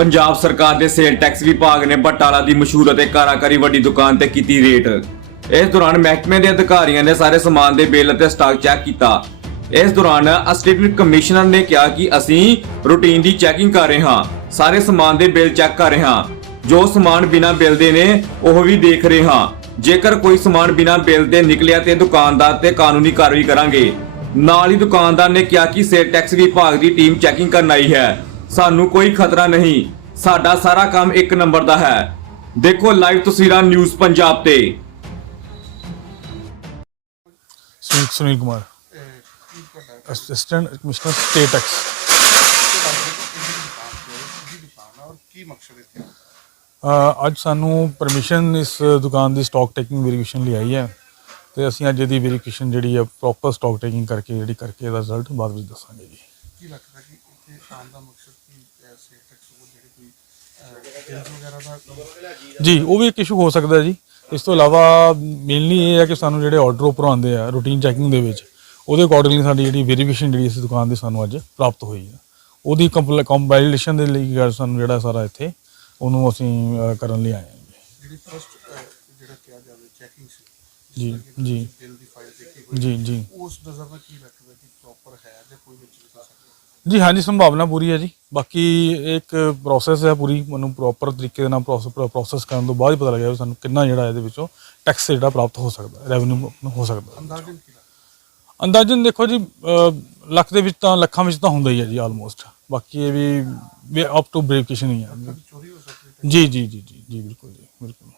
ਪੰਜਾਬ ਸਰਕਾਰ ਦੇ sale tax ਵਿਭਾਗ ਨੇ ਬਟਾਲਾ ਦੀ ਮਸ਼ਹੂਰ ਅਤੇ ਕਾਰਾਕਾਰੀ ਵੱਡੀ ਦੁਕਾਨ ਤੇ ਕੀਤੀ ਰੇਡ। ਇਸ ਦੌਰਾਨ ਮਹਿਕਮੇ ਦੇ ਅਧਿਕਾਰੀਆਂ ਨੇ ਸਾਰੇ ਸਮਾਨ ਦੇ ਬਿੱਲ ਅਤੇ ਸਟਾਕ ਚੈੱਕ ਕੀਤਾ। ਇਸ ਦੌਰਾਨ ਅਸਿਸਟੈਂਟ ਕਮਿਸ਼ਨਰ ਨੇ ਕਿਹਾ ਕਿ ਅਸੀਂ ਰੂਟੀਨ ਦੀ ਚੈਕਿੰਗ ਕਰ ਰਹੇ ਹਾਂ, ਸਾਰੇ ਸਮਾਨ ਦੇ ਬਿੱਲ ਚੈੱਕ ਕਰ ਰਹੇ ਹਾਂ। ਜੋ ਸਮਾਨ ਬਿਨਾਂ ਬਿੱਲ ਦੇ ਨੇ, ਉਹ ਵੀ ਦੇਖ ਰਹੇ ਹਾਂ। ਜੇਕਰ ਕੋਈ ਸਮਾਨ ਬਿਨਾਂ ਬਿੱਲ ਦੇ ਨਿਕਲਿਆ ਤੇ ਦੁਕਾਨਦਾਰ ਤੇ ਕਾਨੂੰਨੀ ਕਾਰਵਾਈ ਕਰਾਂਗੇ। ਨਾਲ ਹੀ ਦੁਕਾਨਦਾਰ ਨੇ ਕਿਹਾ ਕਿ ਸੇਲ ਟੈਕਸ ਵਿਭਾਗ ਦੀ ਟੀਮ ਚੈਕਿੰਗ ਕਰਨ ਆਈ ਹੈ। ਸਾਨੂੰ ਕੋਈ ਖਤਰਾ ਨਹੀਂ। ਸਾਡਾ ਸਾਰਾ ਕੰਮ ਇੱਕ ਨੰਬਰ ਦਾ ਹੈ। ਦੇਖੋ ਲਾਈਵ ਤਸਵੀਰਾਂ ਨਿਊਜ਼ ਪੰਜਾਬ ਤੇ। Sunil Sunil Kumar. Assistant commissioner state ਇੱਥੇ ਅੱਜ ਸਾਨੂੰ ਪਰਮਿਸ਼ਨ ਇਸ ਦੁਕਾਨ ਦੀ ਸਟਾਕ ਟੇਕਿੰਗ ਵੈਰੀਫਿਕੇਸ਼ਨ ਲਈ ਆਈ ਹੈ। ਤੇ ਅਸੀਂ ਅੱਜ ਇਹਦੀ ਵੈਰੀਫਿਕੇਸ਼ਨ ਜਿਹੜੀ ਹੈ ਪ੍ਰੋਪਰ ਸਟਾਕ ਟੇਕਿੰਗ ਕਰਕੇ ਜਿਹੜੀ ਕਰਕੇ ਇਹਦਾ ਰਿਜ਼ਲਟ ਬਾਅਦ ਵਿੱਚ ਦੱਸਾਂਗੇ ਜੀ। ਕੀ ਲੱਗਦਾ ਕਿ ਇੱਥੇ ਆਉਣ ਦਾ ਮਕਸਦ ਕੀ ਐਸੇ ਟੈਕਸ ਉਹ ਜਿਹੜੇ ਕੋਈ ਅਹ, ਬਿੱਲ ਵਗੈਰਾ ਦਾ ਜੀ ਉਹ ਵੀ ਇੱਕ ਇਸ਼ੂ ਹੋ ਸਕਦਾ ਹੈ ਜੀ। ਇਸ ਤੋਂ ਇਲਾਵਾ ਮੇਨਲੀ ਇਹ ਹੈ ਕਿ ਸਾਨੂੰ ਜਿਹੜੇ ਆਰਡਰ ਉੱਪਰ ਆਉਂਦੇ ਆ ਰੂਟੀਨ ਚੈਕਿੰਗ ਦੇ ਵਿੱਚ ਉਹਦੇ ਅਕੋਰਡਿੰਗਲੀ ਸਾਡੀ ਜਿਹੜੀ ਵੈਰੀਫਿਕੇਸ਼ਨ ਜਿਹੜੀ ਇਸ ਦੁਕਾਨ ਦੀ ਸਾਨੂੰ ਅੱਜ ਪ੍ਰਾਪਤ ਹੋਈ ਹੈ। ਉਹਦੀ ਕੰਪਾਈਲੇਸ਼ਨ ਦੇ ਲਈ ਜਿਹੜਾ ਸਾਨੂੰ ਜਿਹੜਾ ਸਾਰਾ ਇੱਥੇ ਉਹਨੂੰ ਅਸੀਂ ਅਹ, ਕਰਨ ਲਈ ਆਏ ਹਾਂ ਜੀ। ਜਿਹੜੀ ਫਸਟ ਜਿਹੜਾ ਕਿਹਾ ਜਾਵੇ ਚੈਕਿੰਗ ਸੀ ਜੀ ਜੀ। ਬਿੱਲ ਦੀ ਫਾਈਲ ਦੇਖੀ ਹੋਈ ਜੀ ਜੀ। ਉਸ ਨਜ਼ਰ ਨਾਲ ਕੀ ਲੱਗਦਾ ਕਿ ਪ੍ਰੋਪਰ ਹੈ ਜਾਂ ਕੋਈ ਵਿੱਚ ਵੀ ਹੋ ਸਕਦਾ ਜੀ ਹਾਂਜੀ ਸੰਭਾਵਨਾ ਪੂਰੀ ਹੈ ਜੀ। ਬਾਕੀ ਇੱਕ ਪ੍ਰੋਸੈਸ ਹੈ ਪੂਰੀ ਮੈਨੂੰ ਪ੍ਰੋਪਰ ਤਰੀਕੇ ਦੇ ਨਾਲ ਪ੍ਰੋਸੈਸ ਕਰਨ ਤੋਂ ਬਾਅਦ ਹੀ ਪਤਾ ਲੱਗਿਆ ਵੀ ਸਾਨੂੰ ਕਿੰਨਾ ਜਿਹੜਾ ਇਹਦੇ ਵਿੱਚੋਂ ਟੈਕਸ ਜਿਹੜਾ ਪ੍ਰਾਪਟ ਹੋ ਸਕਦਾ ਰੈਵਨਿਊ ਹੋ ਸਕਦਾ। ਅੰਦਾਜ਼ਨ ਦੇਖੋ ਜੀ ਲੱਖ ਦੇ ਵਿੱਚ ਤਾਂ ਲੱਖਾਂ ਵਿੱਚ ਤਾਂ ਹੁੰਦਾ ਹੀ ਹੈ ਜੀ ਆਲਮੋਸਟ ਬਾਕੀ ਇਹ ਵੀ ਅਪ ਟੂ ਵੈਰੀਫਿਕੇਸ਼ਨ ਹੀ ਹੈ। ਜੀ ਜੀ ਜੀ ਜੀ ਜੀ ਬਿਲਕੁਲ ਜੀ ਬਿਲਕੁਲ।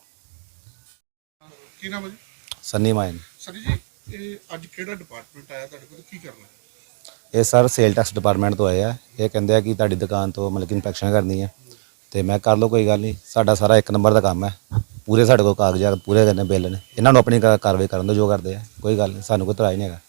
ਕੀ ਨਾਮ ਹੈ ਜੀ? ਸੰਨੀ ਮਾਇਨ ਸਰ ਜੀ ਇਹ ਅੱਜ ਕਿਹੜਾ ਡਿਪਾਰਟਮੈਂਟ ਆਇਆ ਤੁਹਾਡੇ ਕੋਲ ਕੀ ਕਰਨਾ ਹੈ? ਇਹ ਸਰ ਸੇਲ ਟੈਕਸ ਡਿਪਾਰਟਮੈਂਟ ਤੋਂ ਆਏ ਆ। ਇਹ ਕਹਿੰਦੇ ਆ ਕਿ ਤੁਹਾਡੀ ਦੁਕਾਨ ਤੋਂ ਮਤਲਬ ਕਿ ਇਨਫੈਕਸ਼ਨ ਕਰਨੀ ਹੈ ਤੇ ਮੈਂ ਕਰ ਲਓ, ਕੋਈ ਗੱਲ ਨਹੀਂ। ਸਾਡਾ ਸਾਰਾ ਇੱਕ ਨੰਬਰ ਦਾ ਕੰਮ ਹੈ ਪੂਰੇ ਸਾਡੇ ਕੋਲ ਕਾਗਜ਼ਾਤ, ਪੂਰੇ ਕਰਨੇ ਬਿੱਲ ਨੇ। ਇਹਨਾਂ ਨੂੰ ਆਪਣੀ ਕਾ- ਕਾਰਵਾਈ ਕਰਨ ਦਿਓ, ਜੋ ਕਰਦੇ ਆ। ਕੋਈ ਗੱਲ ਨਹੀਂ, ਸਾਨੂੰ ਕੋਈ ਇਤਰਾਜ਼ ਨਹੀਂ ਹੈਗਾ।